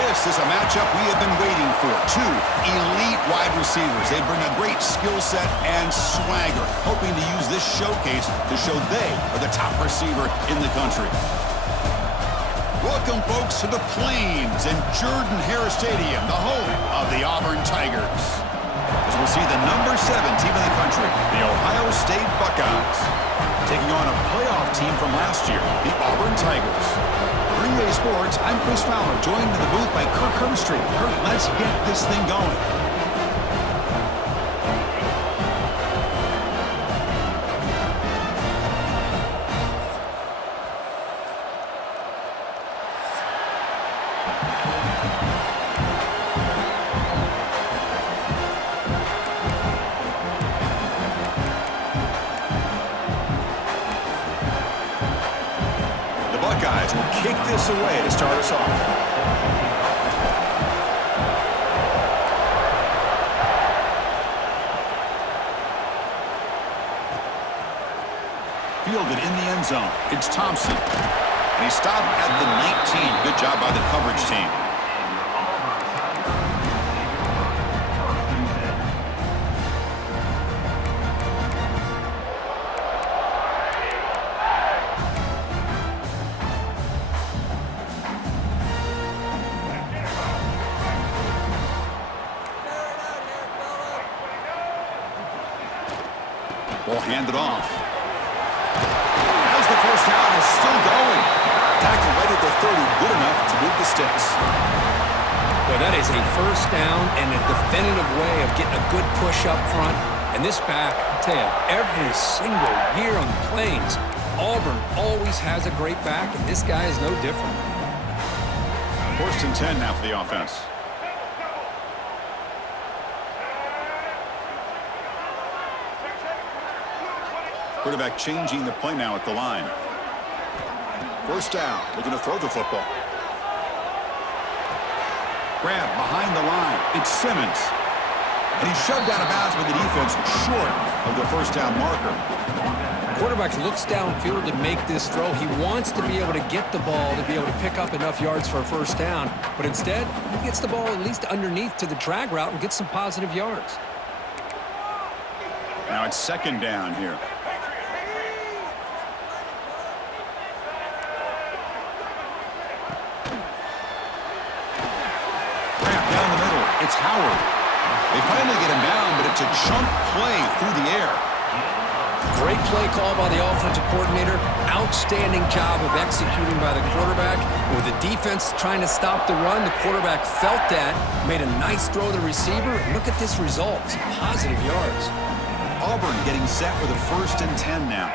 This is a matchup we have been waiting for. Two elite wide receivers. They bring a great skill set and swagger, hoping to use this showcase to show they are the top receiver in the country. Welcome, folks, to the Plains in Jordan-Hare Stadium, the home of the Auburn Tigers. As we'll see the number 7 team in the country, the Ohio State Buckeyes, taking on a playoff team from last year, the Auburn Tigers. Greenway Sports, I'm Chris Fowler, joined in the booth by Kirk Herbstreit. Kirk, let's get this thing going. Buckeyes will kick this away to start us off. Fielded in the end zone. It's Thompson. And he stopped at the 19. Good job by the coverage team. Ball handed off. As the first down is still going. Tackle right at the 30, good enough to move the sticks. Well, that is a first down and a definitive way of getting a good push up front. And this back, I tell you, every single year on the Plains, Auburn always has a great back, and this guy is no different. 1st and 10 now for the offense. Quarterback changing the play now at the line. First down, looking to throw the football. Grab behind the line. It's Simmons. And he's shoved out of bounds with the defense short of the first down marker. Quarterback looks downfield to make this throw. He wants to be able to get the ball to be able to pick up enough yards for a first down. But instead, he gets the ball at least underneath to the drag route and gets some positive yards. Now it's 2nd down here. It's Howard. They finally get him down, but it's a chunk play through the air. Great play call by the offensive coordinator. Outstanding job of executing by the quarterback. With the defense trying to stop the run, the quarterback felt that, made a nice throw to the receiver. Look at this result. Some positive yards. Auburn getting set with a 1st and 10 now.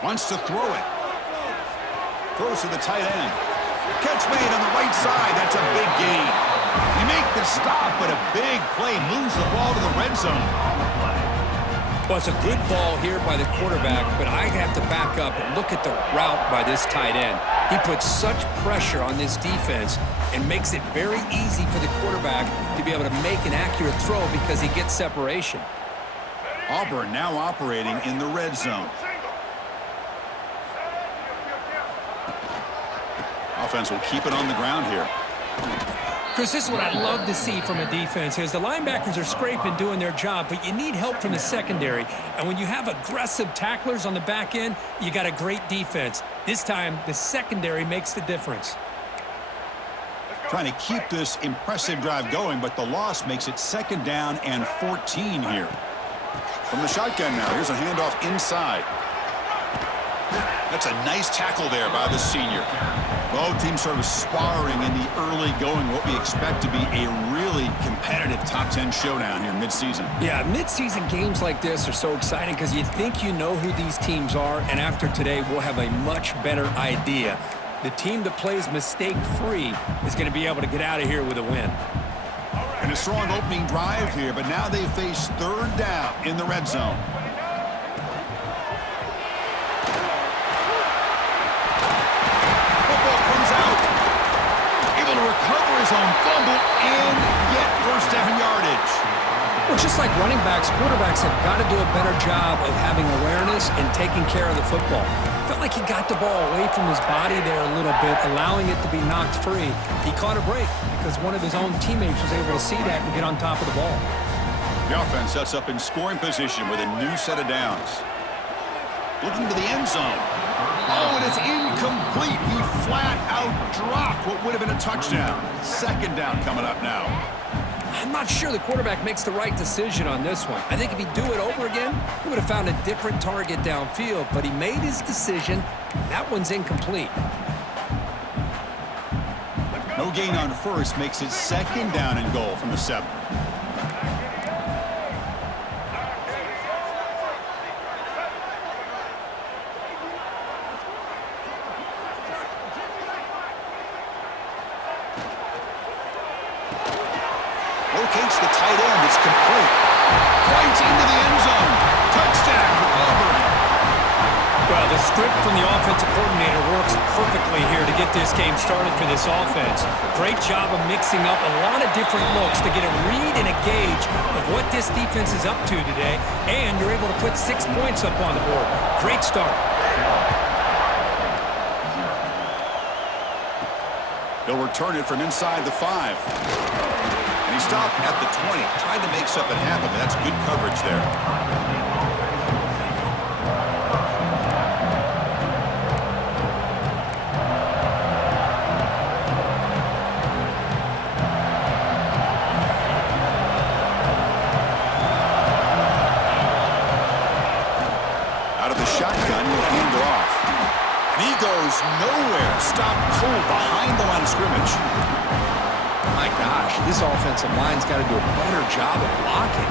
Wants to throw it. Throws to the tight end. Catch made on the right side. That's a big gain. You make the stop, but a big play moves the ball to the red zone. Well, it's a good ball here by the quarterback, but I have to back up and look at the route by this tight end. He puts such pressure on this defense and makes it very easy for the quarterback to be able to make an accurate throw because he gets separation. Auburn now operating in the red zone. Offense will keep it on the ground here. Chris, this is what I love to see from a defense is the linebackers are scraping, doing their job, but you need help from the secondary. And when you have aggressive tacklers on the back end, you got a great defense. This time, the secondary makes the difference. Trying to keep this impressive drive going, but the loss makes it 2nd down and 14 here. From the shotgun now, here's a handoff inside. That's a nice tackle there by the senior. Both teams sort of sparring in the early going, what we expect to be a really competitive top 10 showdown here mid-season. Yeah, mid-season games like this are so exciting because you think you know who these teams are, and after today, we'll have a much better idea. The team that plays mistake-free is going to be able to get out of here with a win. And a strong opening drive here, but now they face 3rd down in the red zone. Recover his own fumble and get first down yardage. Well, just like running backs, quarterbacks have got to do a better job of having awareness and taking care of the football. Felt like he got the ball away from his body there a little bit, allowing it to be knocked free. He caught a break because one of his own teammates was able to see that and get on top of the ball. The offense sets up in scoring position with a new set of downs. Looking to the end zone. Oh, and it's incomplete. He flat out dropped what would have been a touchdown. Second down coming up now. I'm not sure the quarterback makes the right decision on this one. I think if he'd do it over again, he would have found a different target downfield, but he made his decision. That one's incomplete. No gain on first makes it second down and goal from the 7. Locates the tight end. It's complete. Right into the end zone. Touchdown, Auburn. Well, the script from the offensive coordinator works perfectly here to get this game started for this offense. Great job of mixing up a lot of different looks to get a read and a gauge of what this defense is up to today, and you're able to put 6 points up on the board. Great start. They'll return it from inside the 5. And he stopped at the 20, trying to make something happen, but that's good coverage there. Out of the shotgun, he'll hand it off. And he goes nowhere. Stopped cold behind the line of scrimmage. My gosh, this offensive line's got to do a better job of blocking.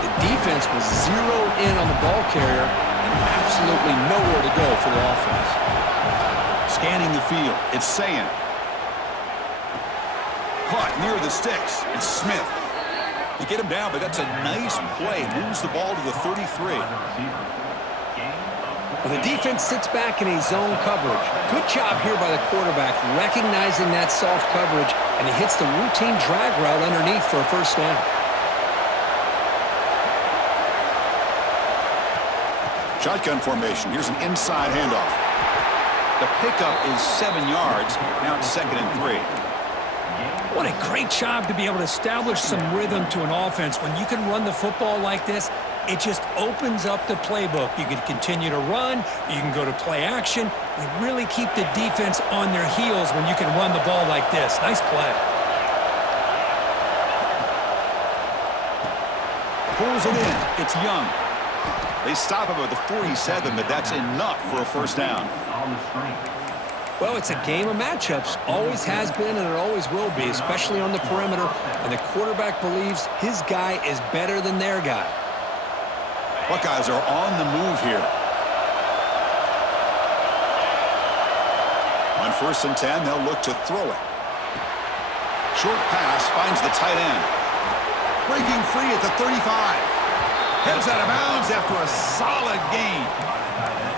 The defense was zeroed in on the ball carrier and absolutely nowhere to go for the offense. Scanning the field, it's Sayin. Caught near the sticks, it's Smith. They get him down, but that's a nice play. Moves the ball to the 33. Well, the defense sits back in a zone coverage. Good job here by the quarterback, recognizing that soft coverage, and he hits the routine drag route underneath for a first down. Shotgun formation. Here's an inside handoff. The pickup is 7 yards. Now it's 2nd and 3. What a great job to be able to establish some rhythm to an offense. When you can run the football like this, it just opens up the playbook. You can continue to run. You can go to play action. You really keep the defense on their heels when you can run the ball like this. Nice play. Pulls it in. It's Young. They stop him at the 47, but that's enough for a first down. Well, it's a game of matchups. Always has been and it always will be, especially on the perimeter. And the quarterback believes his guy is better than their guy. Buckeyes are on the move here. On 1st and 10, they'll look to throw it. Short pass finds the tight end. Breaking free at the 35. Heads out of bounds after a solid gain.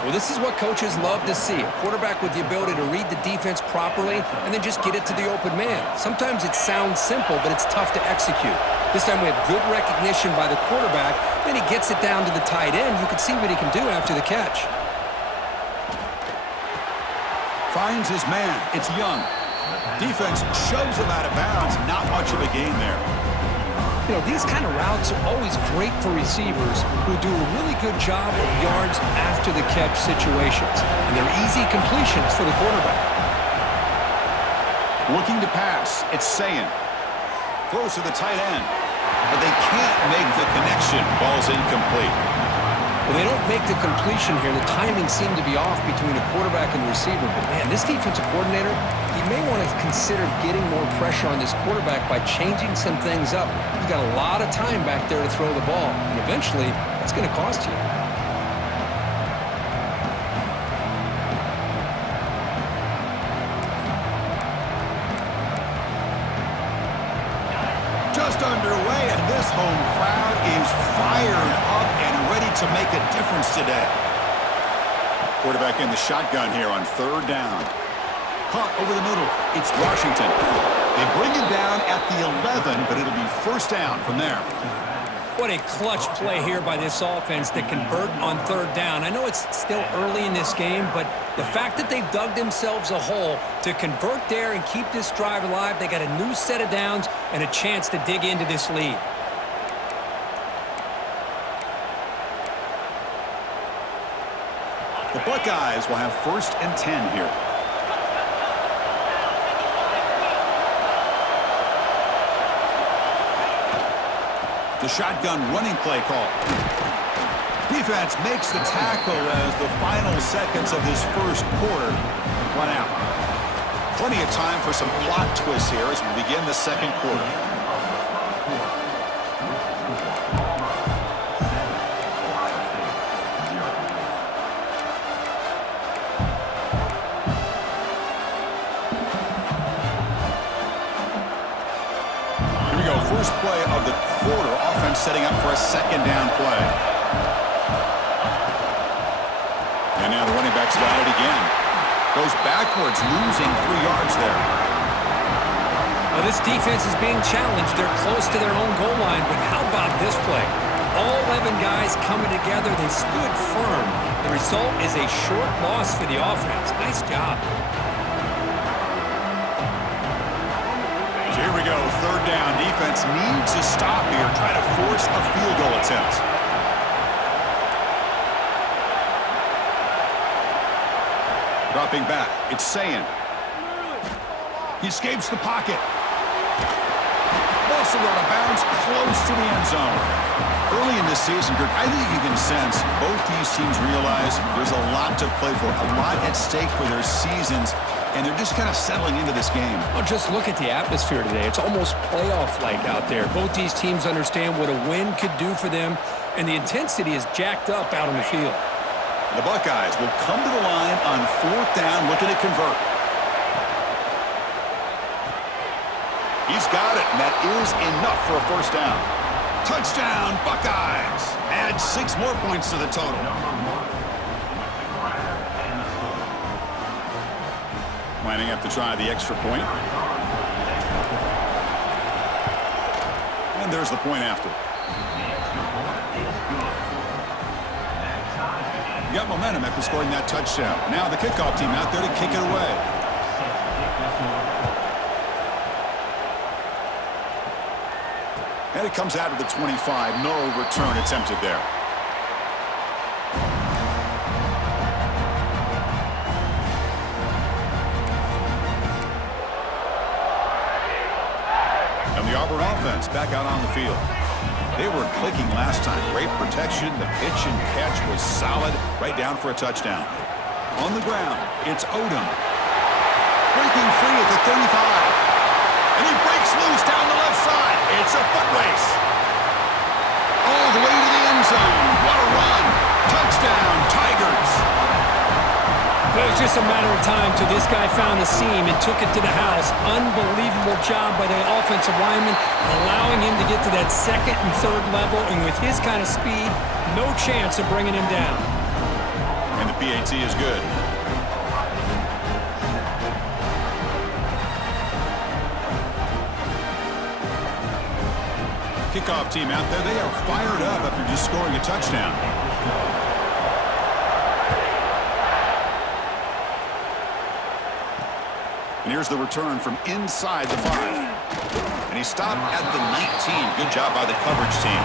Well, this is what coaches love to see. A quarterback with the ability to read the defense properly and then just get it to the open man. Sometimes it sounds simple, but it's tough to execute. This time we have good recognition by the quarterback. Then he gets it down to the tight end. You can see what he can do after the catch. Finds his man. It's Young. Defense shoves him out of bounds. Not much of a gain there. You know, these kind of routes are always great for receivers who do a really good job of yards after the catch situations. And they're easy completions for the quarterback. Looking to pass. It's Sayin. Close to the tight end. But they can't make the connection. Ball's incomplete. Well, they don't make the completion here. The timing seemed to be off between the quarterback and the receiver. But, man, this defensive coordinator, he may want to consider getting more pressure on this quarterback by changing some things up. He's got a lot of time back there to throw the ball. And eventually, that's going to cost you. Just underway, and this home crowd is fired up and ready to make a difference today. Quarterback in the shotgun here on 3rd down. Caught over the middle. It's Washington. They bring him down at the 11, but it'll be first down from there. What a clutch play here by this offense to convert on third down. I know it's still early in this game, but the fact that they've dug themselves a hole to convert there and keep this drive alive, they got a new set of downs and a chance to dig into this lead. The Buckeyes will have 1st and 10 here. The shotgun running play call. Defense makes the tackle as the final seconds of this first quarter run out. Plenty of time for some plot twists here as we begin the second quarter. First play of the quarter, offense setting up for a second down play. And now the running back's got it again. Goes backwards, losing 3 yards there. Well, this defense is being challenged. They're close to their own goal line, but how about this play? All 11 guys coming together. They stood firm. The result is a short loss for the offense. Nice job. Here we go, third down. Defense needs a stop here. Try to force a field goal attempt. Dropping back, it's Sayin. He escapes the pocket. Also out of bounds, close to the end zone. Early in this season, Kirk, I think you can sense both these teams realize there's a lot to play for, a lot at stake for their seasons, and they're just kind of settling into this game. Well, just look at the atmosphere today. It's almost playoff-like out there. Both these teams understand what a win could do for them, and the intensity is jacked up out on the field. The Buckeyes will come to the line on 4th down, looking to convert. He's got it, and that is enough for a first down. Touchdown, Buckeyes. Add 6 more points to the total. Lining up to try the extra point. And there's the point after. Got momentum after scoring that touchdown. Now the kickoff team out there to kick it away. And it comes out of the 25. No return attempted there. And the Auburn offense back out on the field. They were clicking last time. Great protection. The pitch and catch was solid. Right down for a touchdown. On the ground, it's Odom. Breaking free at the 35. And he breaks loose down the left side. It's a foot race. All the way to the end zone. What a run. Touchdown, Tigers. It was just a matter of time till this guy found a seam and took it to the house. Unbelievable job by the offensive lineman, allowing him to get to that 2nd and 3rd level. And with his kind of speed, no chance of bringing him down. And the PAT is good. Kickoff team out there, they are fired up after just scoring a touchdown. And here's the return from inside the 5. And he stopped at the 19. Good job by the coverage team.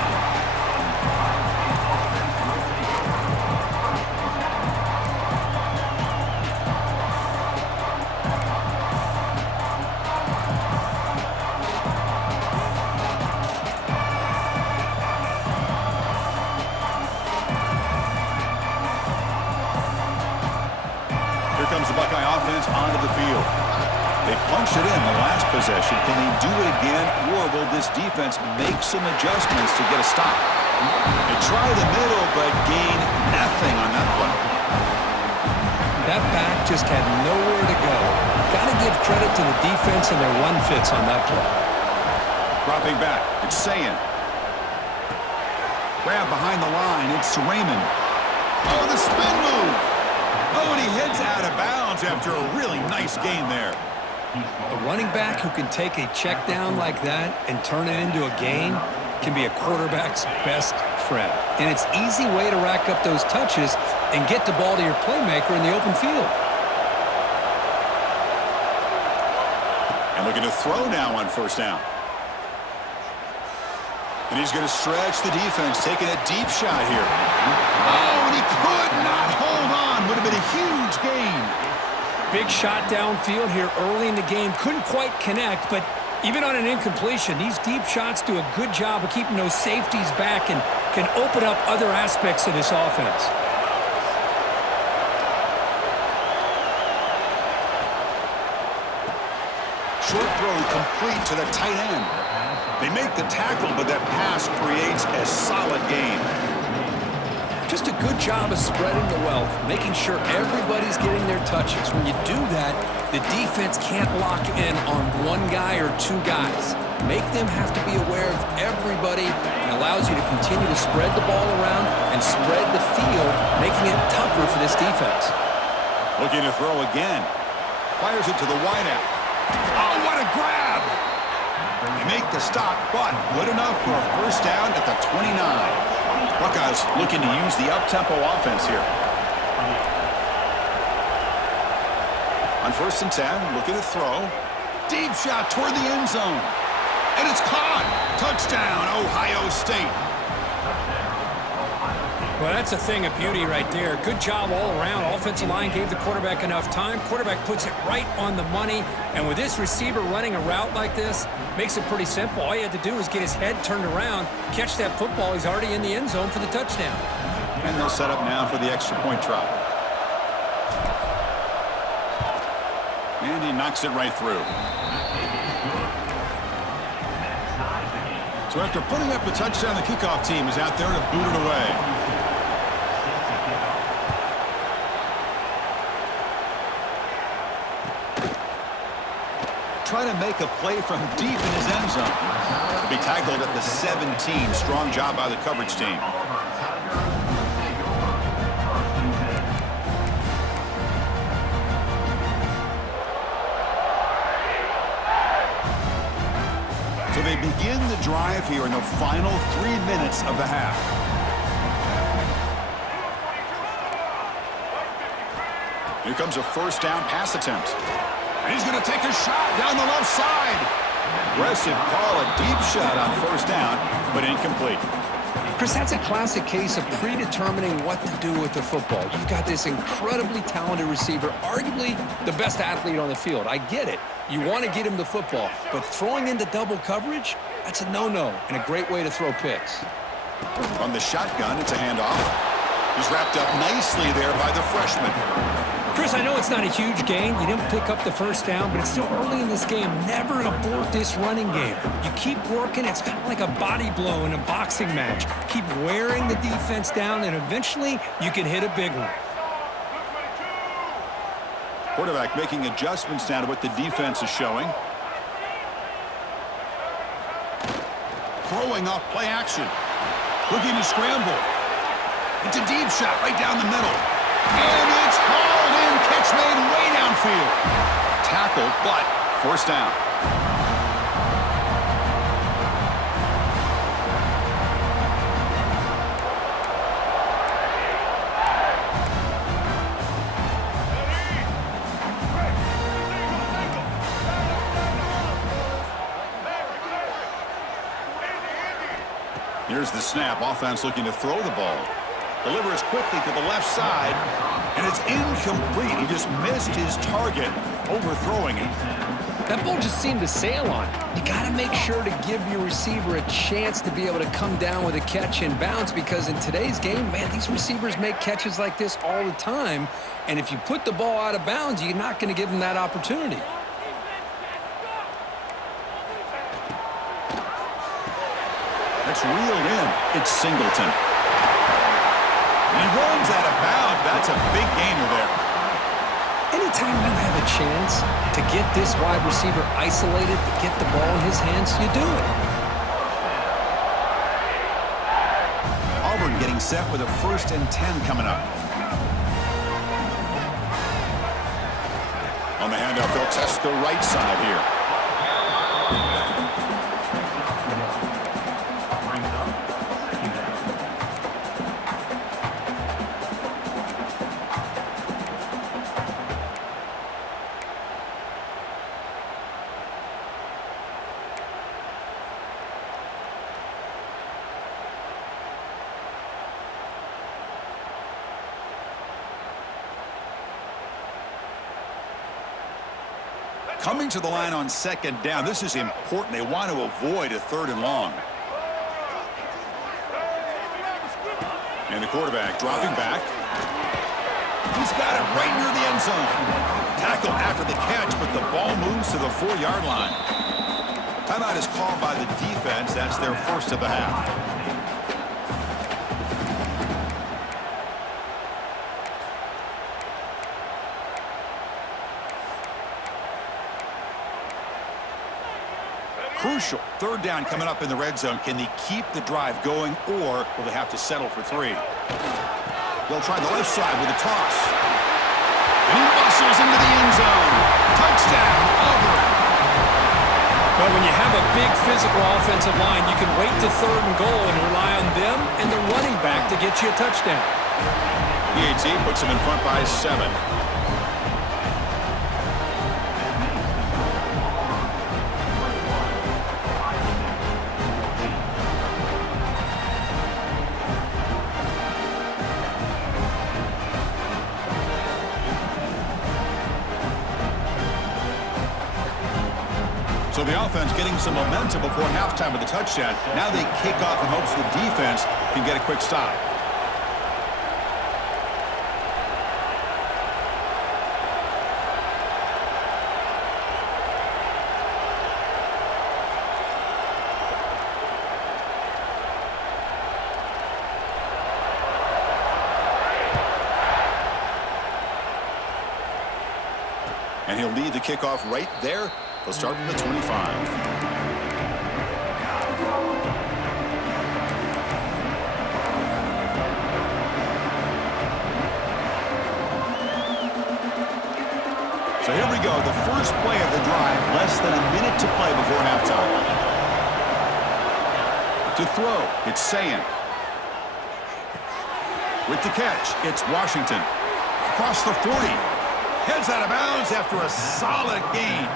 Comes the Buckeye offense onto the field. They punched it in the last possession. Can they do it again, or will this defense make some adjustments to get a stop? They try the middle, but gain nothing on that one. That back just had nowhere to go. Got to give credit to the defense and their run fits on that play. Dropping back, it's Sayin. Grab behind the line, it's Raymond. Oh, the spin move. Oh, and he heads out of bounds after a really nice gain there. A running back who can take a check down like that and turn it into a gain, can be a quarterback's best friend. And it's an easy way to rack up those touches and get the ball to your playmaker in the open field. And looking to throw now on first down. And he's going to stretch the defense, taking a deep shot here. Oh, and he could not hold on. Would have been a huge gain. Big shot downfield here early in the game. Couldn't quite connect, but even on an incompletion, these deep shots do a good job of keeping those safeties back and can open up other aspects of this offense. Short throw complete to the tight end. They make the tackle, but that pass creates a solid gain. Just a good job of spreading the wealth, making sure everybody's getting their touches. When you do that, the defense can't lock in on one guy or two guys. Make them have to be aware of everybody, and allows you to continue to spread the ball around and spread the field, making it tougher for this defense. Looking to throw again. Fires it to the wideout. Oh, what a grab! They make the stop, but good enough for a first down at the 29. Buckeyes looking to use the up-tempo offense here. On first and 10, looking to throw. Deep shot toward the end zone. And it's caught. Touchdown, Ohio State. Well, that's a thing of beauty right there. Good job all around. Offensive line gave the quarterback enough time. Quarterback puts it right on the money. And with this receiver running a route like this, makes it pretty simple. All you had to do is get his head turned around, catch that football. He's already in the end zone for the touchdown. And they'll set up now for the extra point try. And he knocks it right through. So after putting up a touchdown, the kickoff team is out there to boot it away. Trying to make a play from deep in his end zone. To be tackled at the 17. Strong job by the coverage team. So they begin the drive here in the final 3 minutes of the half. Here comes a first down pass attempt. And he's going to take a shot down the left side. Aggressive call, a deep shot on first down, but incomplete. Chris, that's a classic case of predetermining what to do with the football. You've got this incredibly talented receiver, arguably the best athlete on the field. I get it. You want to get him the football, but throwing into double coverage, that's a no-no and a great way to throw picks. On the shotgun, it's a handoff. He's wrapped up nicely there by the freshman. Chris, I know it's not a huge gain. You didn't pick up the first down, but it's still early in this game. Never abort this running game. You keep working. It's kind of like a body blow in a boxing match. Keep wearing the defense down, and eventually you can hit a big one. Quarterback making adjustments now to what the defense is showing. Throwing off play action. Looking to scramble. It's a deep shot right down the middle. And it's hauled in. Catch made way downfield. Tackle, but first down. Here's the snap. Offense looking to throw the ball. Delivers quickly to the left side, and it's incomplete. He just missed his target, overthrowing it. That ball just seemed to sail on. You got to make sure to give your receiver a chance to be able to come down with a catch and bounce, because in today's game, man, these receivers make catches like this all the time, and if you put the ball out of bounds, you're not going to give them that opportunity. That's reeled in. It's Singleton. He runs out of bounds. That's a big gainer there. Anytime you have a chance to get this wide receiver isolated, to get the ball in his hands, you do it. Auburn getting set with a 1st and 10 coming up. On the handoff, they'll test the right side here. Coming to the line on second down, this is important. They want to avoid a 3rd and long. And the quarterback dropping back. He's got it right near the end zone. Tackle after the catch, but the ball moves to the 4-yard line. Timeout is called by the defense. That's their first of the half. Crucial. 3rd down coming up in the red zone. Can they keep the drive going, or will they have to settle for 3? They'll try the left side with a toss. And he muscles into the end zone. Touchdown, Auburn. But when you have a big physical offensive line, you can wait to 3rd and goal and rely on them and the running back to get you a touchdown. PAT puts them in front by 7. So the offense getting some momentum before halftime with the touchdown. Now they kick off in hopes the defense can get a quick stop. And he'll lead the kickoff right there. They'll start from the 25. So here we go, the first play of the drive, less than a minute to play before halftime. To throw, it's Sayin. With the catch, it's Washington. Across the 40. Heads out of bounds after a solid gain.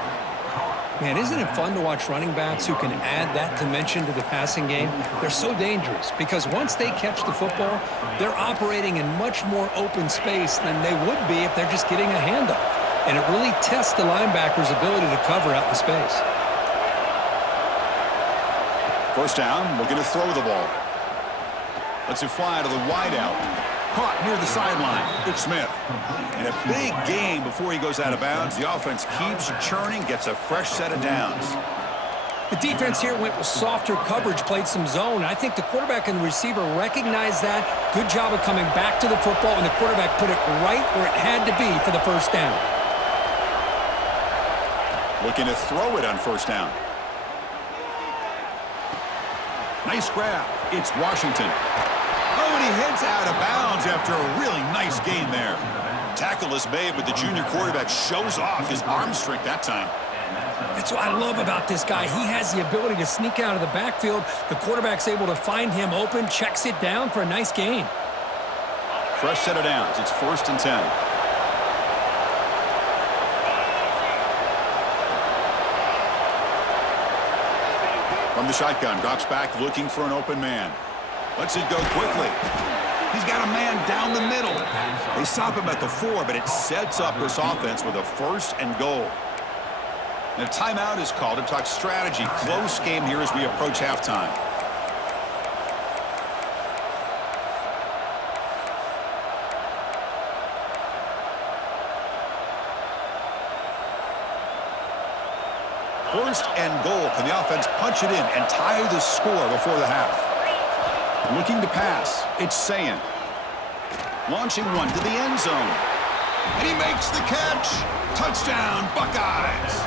Man, isn't it fun to watch running backs who can add that dimension to the passing game? They're so dangerous because once they catch the football, they're operating in much more open space than they would be if they're just getting a handoff. And it really tests the linebacker's ability to cover out in space. First down, looking to throw the ball. Lets it fly to the wideout. Caught near the sideline. It's Smith. And a big gain before he goes out of bounds. The offense keeps churning, gets a fresh set of downs. The defense here went with softer coverage, played some zone. I think the quarterback and the receiver recognized that. Good job of coming back to the football, and the quarterback put it right where it had to be for the first down. Looking to throw it on first down. Nice grab. It's Washington. Oh, and he heads out of bounds after a really nice gain there. Tackle is made, but the junior quarterback shows off his arm strength that time. That's what I love about this guy. He has the ability to sneak out of the backfield. The quarterback's able to find him open, checks it down for a nice gain. Fresh set of downs. It's 1st and 10. From the shotgun, drops back looking for an open man. Lets it go quickly. He's got a man down the middle. They stop him at the 4, but it sets up this offense with a 1st and goal. And a timeout is called to talk strategy. Close game here as we approach halftime. First and goal. Can the offense punch it in and tie the score before the half? Looking to pass. It's Sayin. Launching one to the end zone. And he makes the catch. Touchdown, Buckeyes.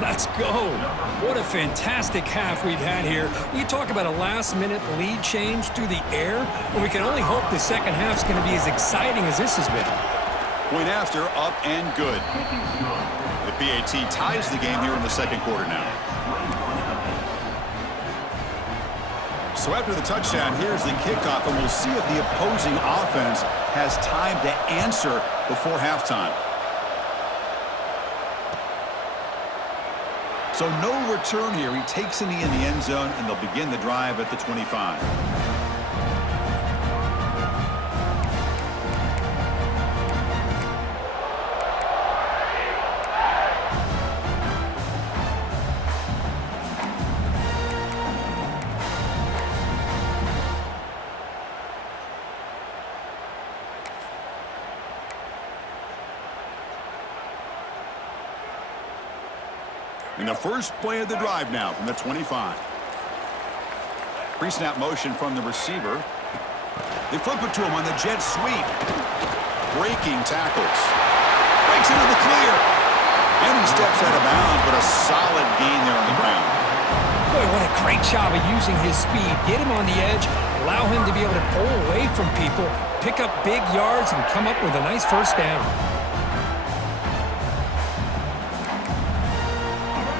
Let's go. What a fantastic half we've had here. You talk about a last-minute lead change through the air, and we can only hope the second half's going to be as exciting as this has been. Point after, up and good. The PAT ties the game here in the second quarter now. So after the touchdown, here's the kickoff, and we'll see if the opposing offense has time to answer before halftime. So no return here. He takes a knee in the end zone, and they'll begin the drive at the 25. And the first play of the drive now from the 25. Pre-snap motion from the receiver. They flip it to him on the jet sweep. Breaking tackles. Breaks into the clear. And he steps out of bounds, but a solid gain there on the ground. Boy, what a great job of using his speed. Get him on the edge, allow him to be able to pull away from people, pick up big yards, and come up with a nice first down.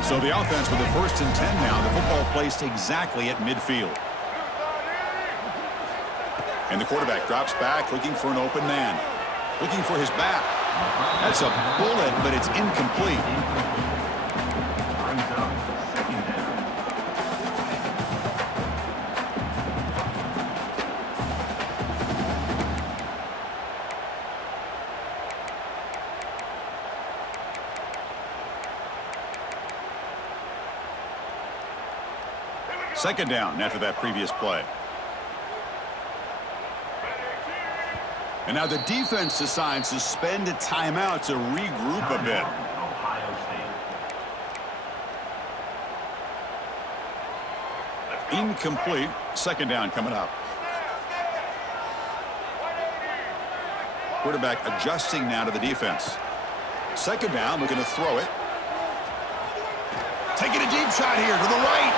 So the offense with the 1st and 10 now. The football placed exactly at midfield. And the quarterback drops back, looking for an open man. Looking for his back. That's a bullet, but it's incomplete. Second down after that previous play. And now the defense decides to spend a timeout to regroup a bit. Incomplete. Second down coming up. Quarterback adjusting now to the defense. Second down, looking to throw it. Taking a deep shot here to the right.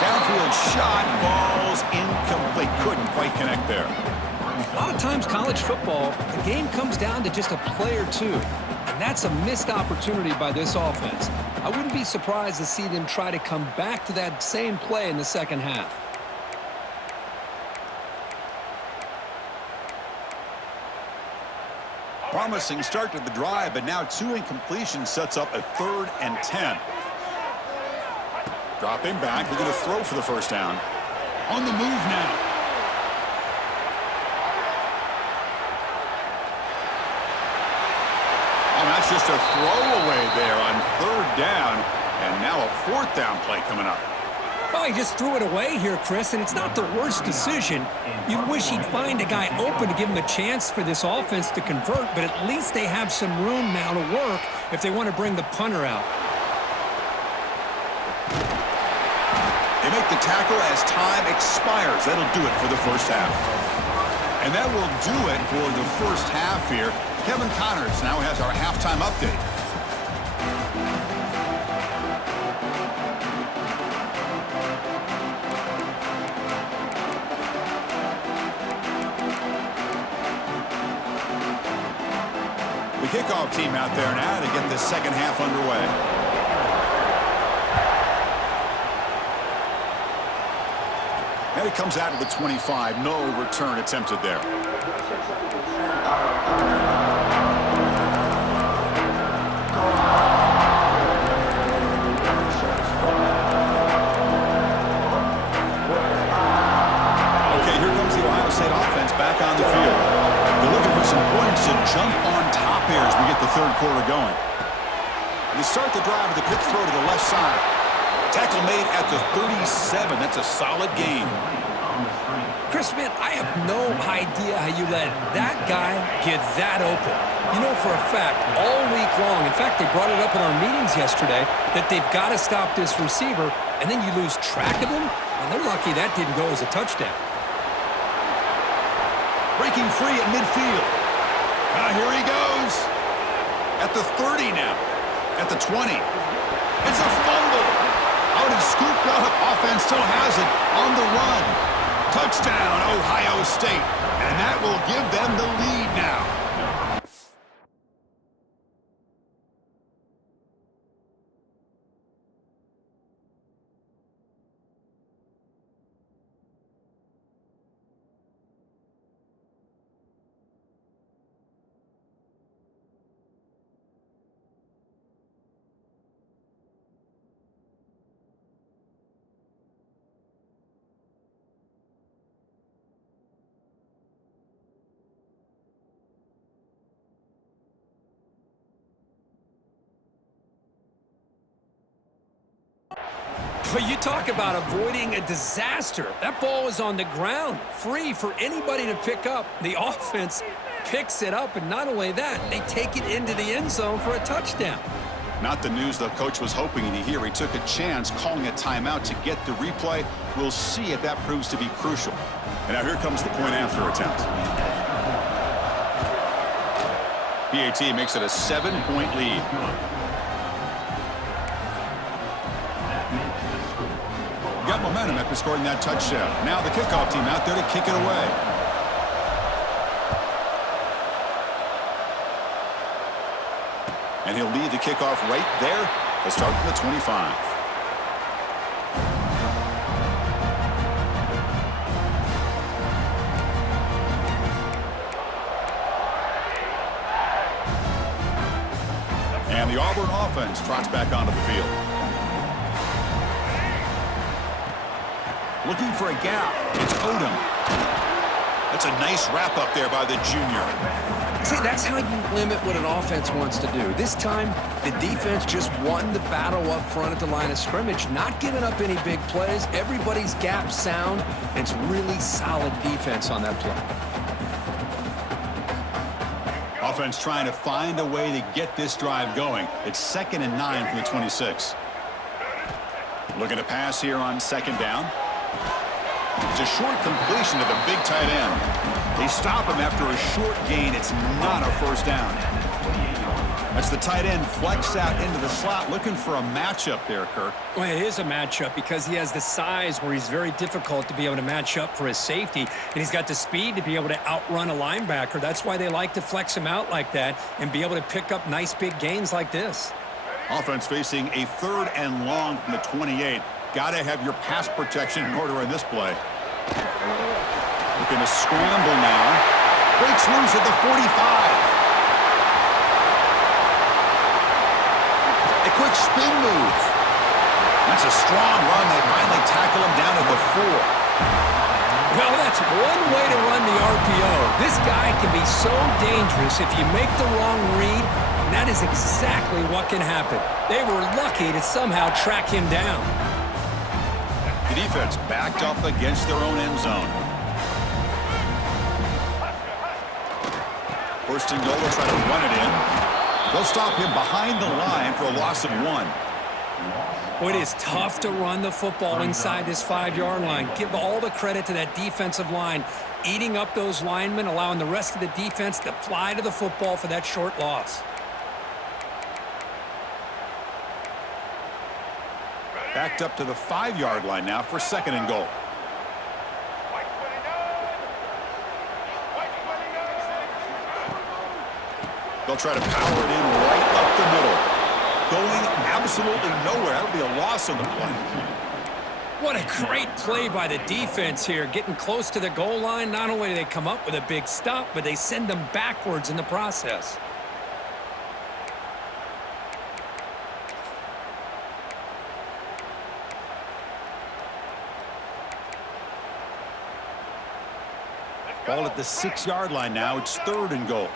Downfield shot, falls incomplete. Couldn't quite connect there. A lot of times college football, the game comes down to just a play or two. And that's a missed opportunity by this offense. I wouldn't be surprised to see them try to come back to that same play in the second half. Promising start to the drive, but now 2 incompletions sets up a 3rd and 10. Dropping back, looking to throw for the first down. On the move now. Oh, that's just a throwaway there on 3rd down, and now a 4th down play coming up. Well, he just threw it away here, Chris, and it's not the worst decision. You wish he'd find a guy open to give him a chance for this offense to convert, but at least they have some room now to work if they want to bring the punter out. They make the tackle as time expires. That'll do it for the first half. And that will do it for the first half here. Kevin Connors now has our halftime update. The kickoff team out there now to get the second half underway. And it comes out of the 25. No return attempted there. Okay, here comes the Ohio State offense back on the field. They're looking for some points to jump on top here as we get the 3rd quarter going. They start the drive with a quick throw to the left side. Tackle made at the 37. That's a solid gain. Chris, man, I have no idea how you let that guy get that open. You know for a fact, all week long, in fact, they brought it up in our meetings yesterday, that they've got to stop this receiver, and then you lose track of him, and they're lucky that didn't go as a touchdown. Breaking free at midfield. Here he goes. At the 30 now. At the 20. It's a fumble. Out and scooped up. Offense still has it on the run. Touchdown, Ohio State. And that will give them the lead now. But you talk about avoiding a disaster. That ball is on the ground, free for anybody to pick up. The offense picks it up, and not only that, they take it into the end zone for a touchdown. Not the news the coach was hoping to hear. He took a chance calling a timeout to get the replay. We'll see if that proves to be crucial. And now here comes the point after attempt. PAT makes it a 7-point lead. Got momentum after scoring that touchdown. Now the kickoff team out there to kick it away. And he'll lead the kickoff right there to start from the 25. And the Auburn offense trots back onto the field. Looking for a gap. It's Odom. That's a nice wrap up there by the junior. See, that's how you limit what an offense wants to do. This time, the defense just won the battle up front at the line of scrimmage, not giving up any big plays. Everybody's gap sound, and it's really solid defense on that play. Offense trying to find a way to get this drive going. It's 2nd and 9 from the 26. Looking to pass here on 2nd down. It's a short completion to the big tight end. They stop him after a short gain. It's not a first down. That's the tight end flex out into the slot, looking for a matchup there, Kirk. Well, it is a matchup because he has the size where he's very difficult to be able to match up for his safety, and he's got the speed to be able to outrun a linebacker. That's why they like to flex him out like that and be able to pick up nice big gains like this. Offense facing a 3rd and long from the 28. Got to have your pass protection in order in this play. Looking to scramble now. Breaks loose at the 45. A quick spin move. That's a strong run. They finally tackle him down at the 4. Well, that's one way to run the RPO. This guy can be so dangerous if you make the wrong read, and that is exactly what can happen. They were lucky to somehow track him down. The defense backed up against their own end zone. 1st and goal, they'll try to run it in. They'll stop him behind the line for a loss of 1. Well, it is tough to run the football inside this 5-yard line. Give all the credit to that defensive line, eating up those linemen, allowing the rest of the defense to fly to the football for that short loss. Backed up to the 5-yard line now for 2nd and goal. They'll try to power it in right up the middle. Going absolutely nowhere. That'll be a loss on the play. What a great play by the defense here. Getting close to the goal line, not only do they come up with a big stop, but they send them backwards in the process. Ball at the 6-yard line now. It's 3rd and goal.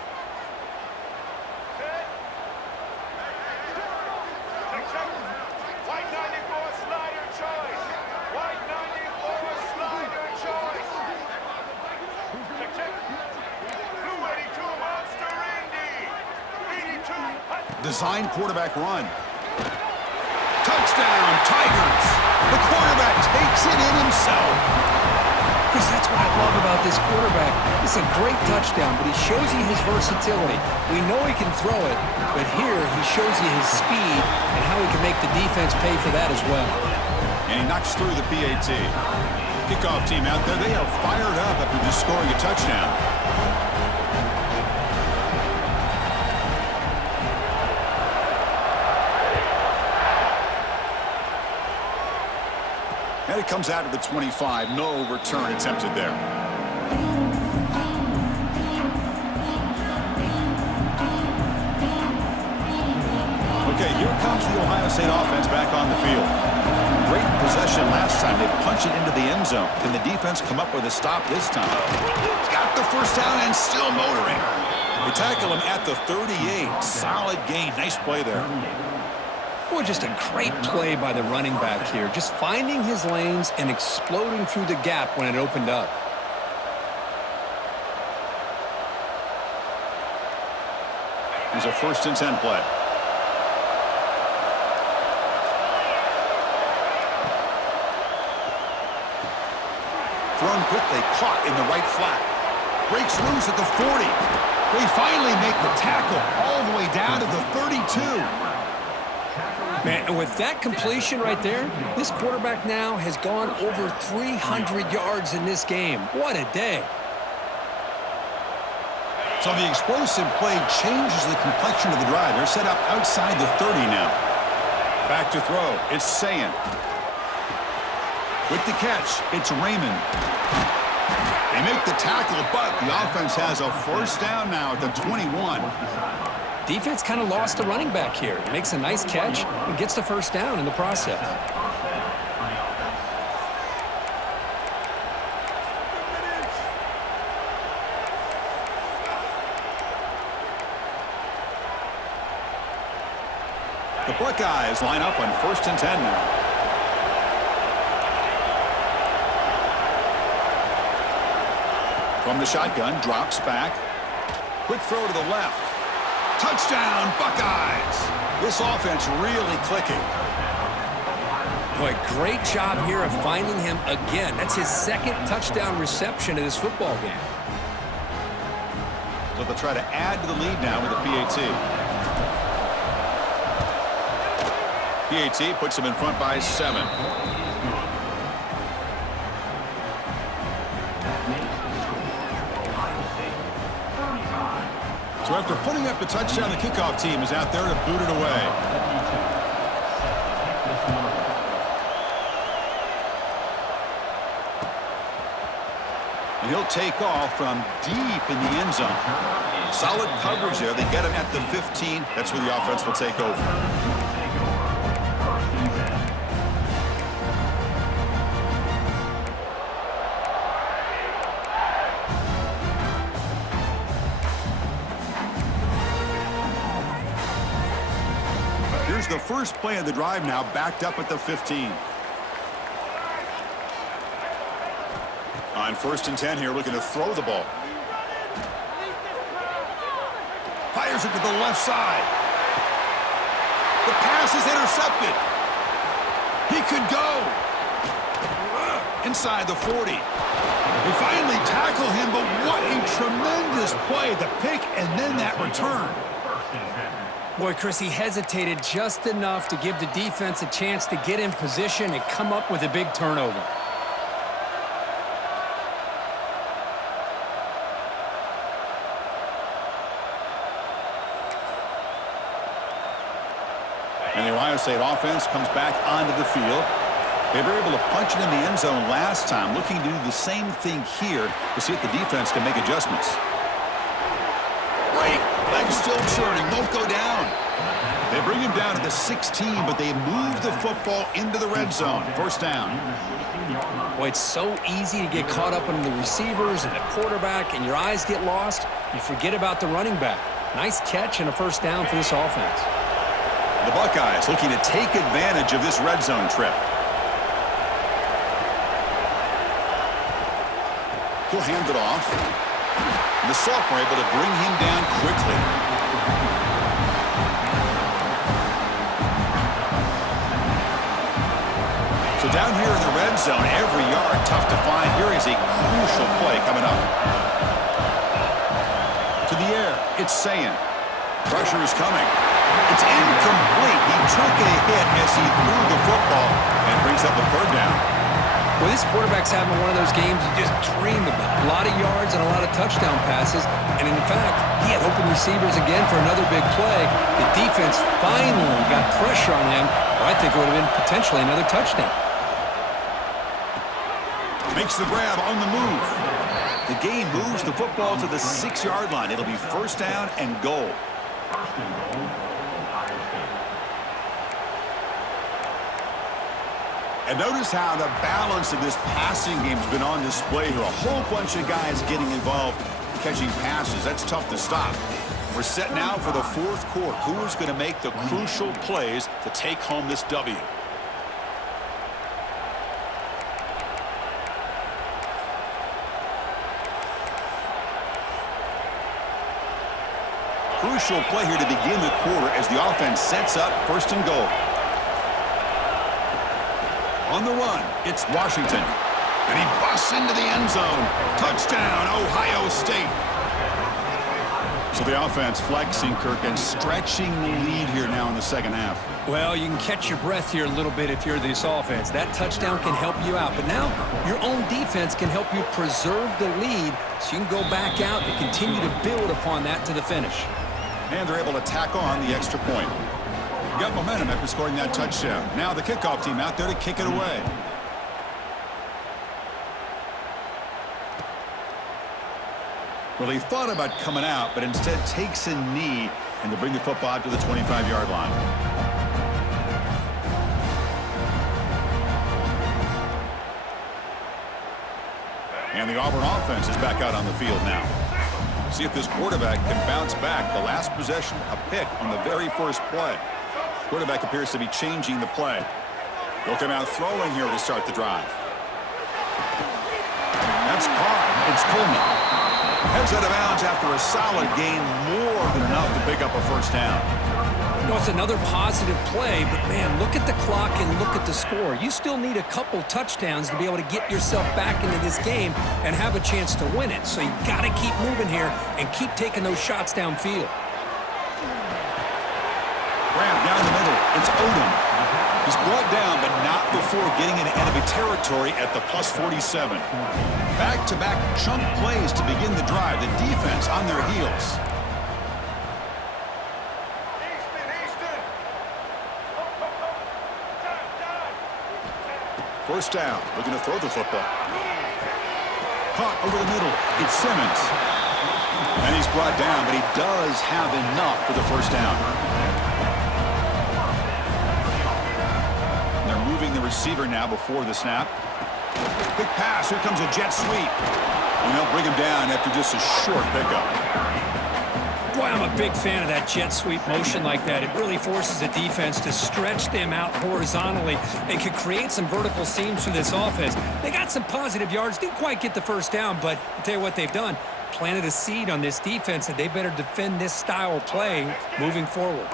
Design quarterback run. Touchdown, Tigers! The quarterback takes it in himself. Because that's what I love about this quarterback. It's a great touchdown, but he shows you his versatility. We know he can throw it, but here he shows you his speed and how he can make the defense pay for that as well. And he knocks through the PAT. Kickoff team out there, they are fired up after just scoring a touchdown. And it comes out of the 25. No return attempted there. Okay, here comes the Ohio State offense back on the field. Great possession last time. They punch it into the end zone. Can the defense come up with a stop this time? Got the first down and still motoring. They tackle him at the 38. Solid gain. Nice play there. Boy, just a great play by the running back here. Just finding his lanes and exploding through the gap when it opened up. Here's a 1st and 10 play. Thrown quickly, caught in the right flat. Breaks loose at the 40. They finally make the tackle all the way down to the 32. Man, and with that completion right there, this quarterback now has gone over 300 yards in this game. What a day. So the explosive play changes the complexion of the drive. They're set up outside the 30 now. Back to throw. It's Sayan. With the catch, it's Raymond. They make the tackle, but the offense has a first down now at the 21. Defense kind of lost the running back here. Makes a nice catch and gets the first down in the process. The Buckeyes line up on 1st and 10 now. From the shotgun, drops back. Quick throw to the left. Touchdown, Buckeyes! This offense really clicking. Boy, great job here of finding him again. That's his second touchdown reception of this football game. So they'll try to add to the lead now with a PAT. PAT puts him in front by 7. So after putting up the touchdown, the kickoff team is out there to boot it away. And he'll take off from deep in the end zone. Solid coverage there. They get him at the 15. That's where the offense will take over. Here's the first play of the drive now, backed up at the 15. On 1st and 10 here, looking to throw the ball. Fires it to the left side. The pass is intercepted. He could go. Inside the 40. They finally tackle him, but what a tremendous play. The pick and then that return. Boy, Chris, he hesitated just enough to give the defense a chance to get in position and come up with a big turnover. And the Ohio State offense comes back onto the field. They were able to punch it in the end zone last time, looking to do the same thing here to see if the defense can make adjustments. Great. Legs still churning, won't go down. They bring him down to the 16, but they move the football into the red zone. First down. Boy, it's so easy to get caught up in the receivers and the quarterback, and your eyes get lost. You forget about the running back. Nice catch and a first down for this offense. The Buckeyes looking to take advantage of this red zone trip. He'll hand it off. And the sophomore able to bring him down quickly. So down here in the red zone, every yard tough to find. Here is a crucial play coming up. To the air, it's Sayan. Pressure is coming. It's incomplete. He took a hit as he threw the football and brings up a third down. Well, this quarterback's having one of those games you just dream about. A lot of yards and a lot of touchdown passes. And in fact, he had open receivers again for another big play. The defense finally got pressure on him. Or I think it would have been potentially another touchdown. Makes the grab on the move. The game moves the football to the 6-yard line. It'll be first down and goal. And notice how the balance of this passing game has been on display here. A whole bunch of guys getting involved catching passes. That's tough to stop. We're set now for the fourth quarter. Who is going to make the crucial plays to take home this W? Crucial play here to begin the quarter as the offense sets up first and goal. On the run, it's Washington. And he busts into the end zone. Touchdown, Ohio State. So the offense flexing, Kirk, and stretching the lead here now in the second half. Well, you can catch your breath here a little bit if you're this offense. That touchdown can help you out. But now your own defense can help you preserve the lead so you can go back out and continue to build upon that to the finish. And they're able to tack on the extra point. Got momentum after scoring that touchdown. Now the kickoff team out there to kick it away. Well, he thought about coming out, but instead takes a knee and to bring the football to the 25-yard line. And the Auburn offense is back out on the field now. See if this quarterback can bounce back. The last possession, a pick on the very first play. Quarterback appears to be changing the play. They'll come out throwing here to start the drive. That's caught. It's Coleman. Heads out of bounds after a solid gain, more than enough to pick up a first down. Well, it's another positive play, but, man, look at the clock and look at the score. You still need a couple touchdowns to be able to get yourself back into this game and have a chance to win it. So you've got to keep moving here and keep taking those shots downfield. Grab down the middle. It's Odom. He's brought down, but not before getting into enemy territory at the plus 47. Back-to-back chunk plays to begin the drive. The defense on their heels. First down, looking to throw the football. Caught over the middle. It's Simmons. And he's brought down, but he does have enough for the first down. And they're moving the receiver now before the snap. Quick pass. Here comes a jet sweep. And they'll bring him down after just a short pickup. Boy, I'm a big fan of that jet sweep motion like that. It really forces the defense to stretch them out horizontally. They could create some vertical seams for this offense. They got some positive yards. Didn't quite get the first down, but I'll tell you what they've done. Planted a seed on this defense that they better defend this style of play moving forward.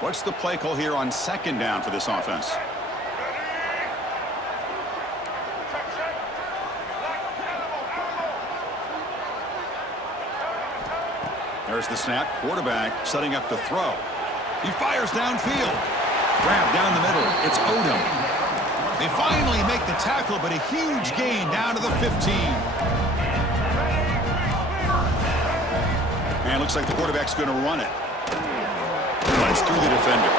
What's the play call here on second down for this offense? There's the snap. Quarterback setting up the throw. He fires downfield. Grab down the middle. It's Odom. They finally make the tackle, but a huge gain down to the 15. And it looks like the quarterback's going to run it. Runs through the defender.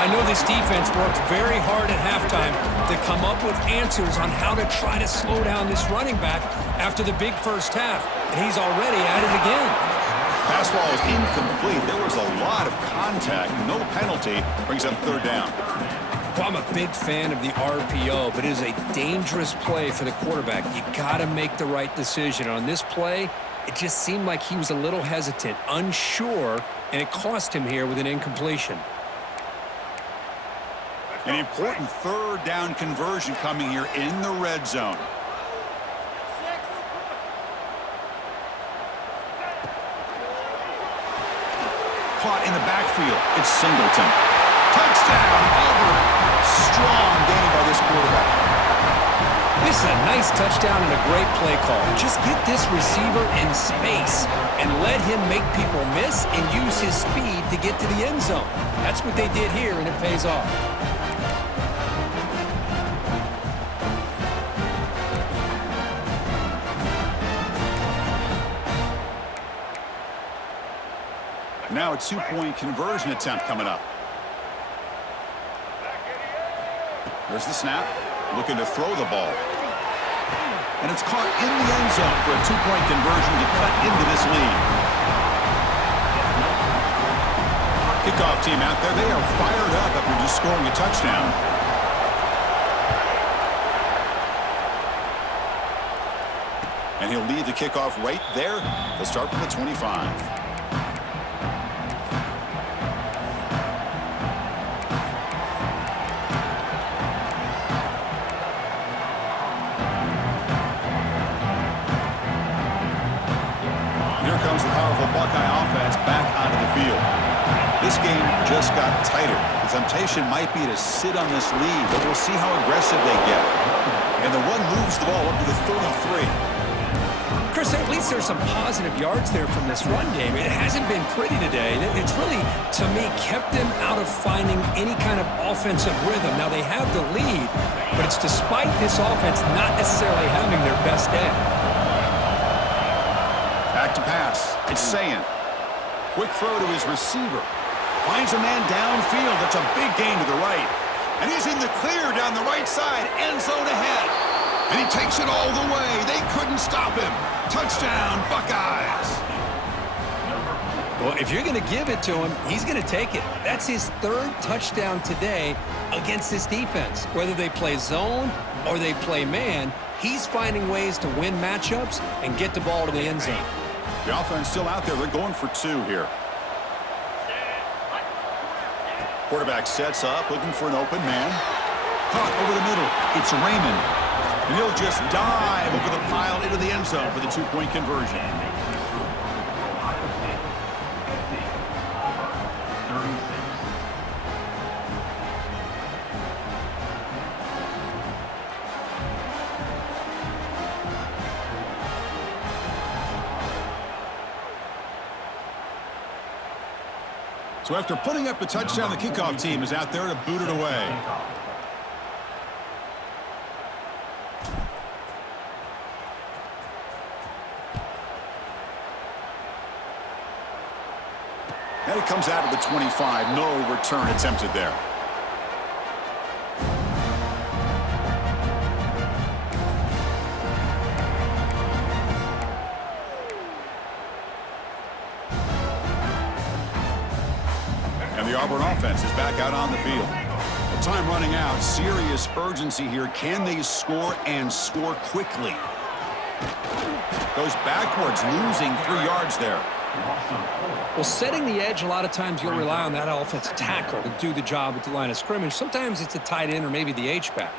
I know this defense worked very hard at halftime to come up with answers on how to try to slow down this running back after the big first half. And he's already at it again. Pass ball is incomplete. There was a lot of contact. No penalty. Brings up third down. Well, I'm a big fan of the RPO, but it is a dangerous play for the quarterback. You got to make the right decision. On this play, it just seemed like he was a little hesitant, unsure, and it cost him here with an incompletion. An important third down conversion coming here in the red zone. Caught in the backfield. It's Singleton. Touchdown, Auburn. Strong game by this quarterback. This is a nice touchdown and a great play call. Just get this receiver in space and let him make people miss and use his speed to get to the end zone. That's what they did here, and it pays off. Now a two-point conversion attempt coming up. There's the snap. Looking to throw the ball. And it's caught in the end zone for a two-point conversion to cut into this lead. Kickoff team out there. They are fired up after just scoring a touchdown. And he'll lead the kickoff right there. They'll start from the 25. Buckeye offense back onto the field. This game just got tighter. The temptation might be to sit on this lead, but we'll see how aggressive they get. And the run moves the ball up to the 33. Chris, at least there's some positive yards there from this run game. It hasn't been pretty today. It's really, to me, kept them out of finding any kind of offensive rhythm. Now, they have the lead, but it's despite this offense not necessarily having their best day. Back to pass. It's Sayin. Quick throw to his receiver. Finds a man downfield. That's a big gain to the right. And he's in the clear down the right side. End zone ahead. And he takes it all the way. They couldn't stop him. Touchdown, Buckeyes. Well, if you're going to give it to him, he's going to take it. That's his third touchdown today against this defense. Whether they play zone or they play man, he's finding ways to win matchups and get the ball to the end zone. The offense still out there. They're going for two here. Quarterback sets up, looking for an open man. Caught over the middle. It's Raymond. And he'll just dive over the pile into the end zone for the two-point conversion. So after putting up the touchdown, the kickoff team is out there to boot it away. And it comes out of the 25. No return attempted there. And the Auburn offense is back out on the field. The time running out. Serious urgency here. Can they score and score quickly? Goes backwards, losing 3 yards there. Well, setting the edge, a lot of times you'll rely on that offensive tackle to do the job at the line of scrimmage. Sometimes it's a tight end or maybe the H-back.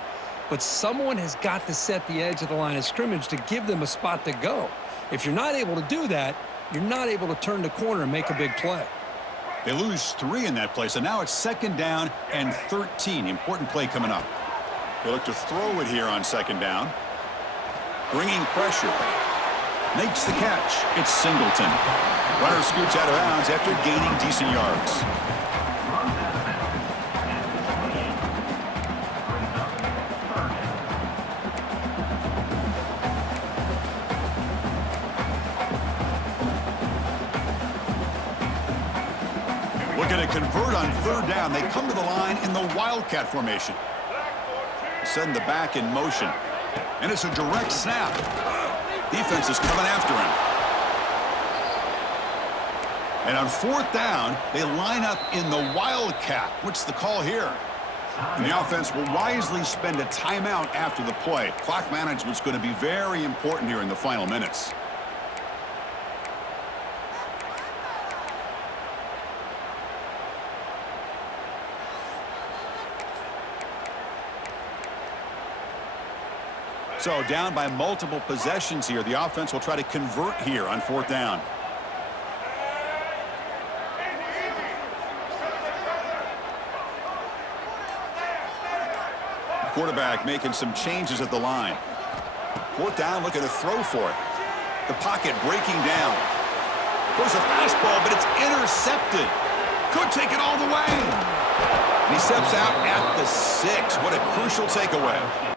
But someone has got to set the edge of the line of scrimmage to give them a spot to go. If you're not able to do that, you're not able to turn the corner and make a big play. They lose 3 in that play, so now it's 2nd down and 13. Important play coming up. They look to throw it here on 2nd down. Bringing pressure. Makes the catch. It's Singleton. Runner scoots out of bounds after gaining decent yards. Looking to convert on 3rd down. They come to the line in the Wildcat formation. Send the back in motion. And it's a direct snap. Defense is coming after him. And on 4th down, they line up in the Wildcat. What's the call here? And the offense will wisely spend a timeout after the play. Clock management's going to be very important here in the final minutes. So down by multiple possessions here. The offense will try to convert here on 4th down. The quarterback making some changes at the line. 4th down, looking to throw for it. The pocket breaking down. Goes a fastball, but it's intercepted. Could take it all the way. And he steps out at the 6. What a crucial takeaway.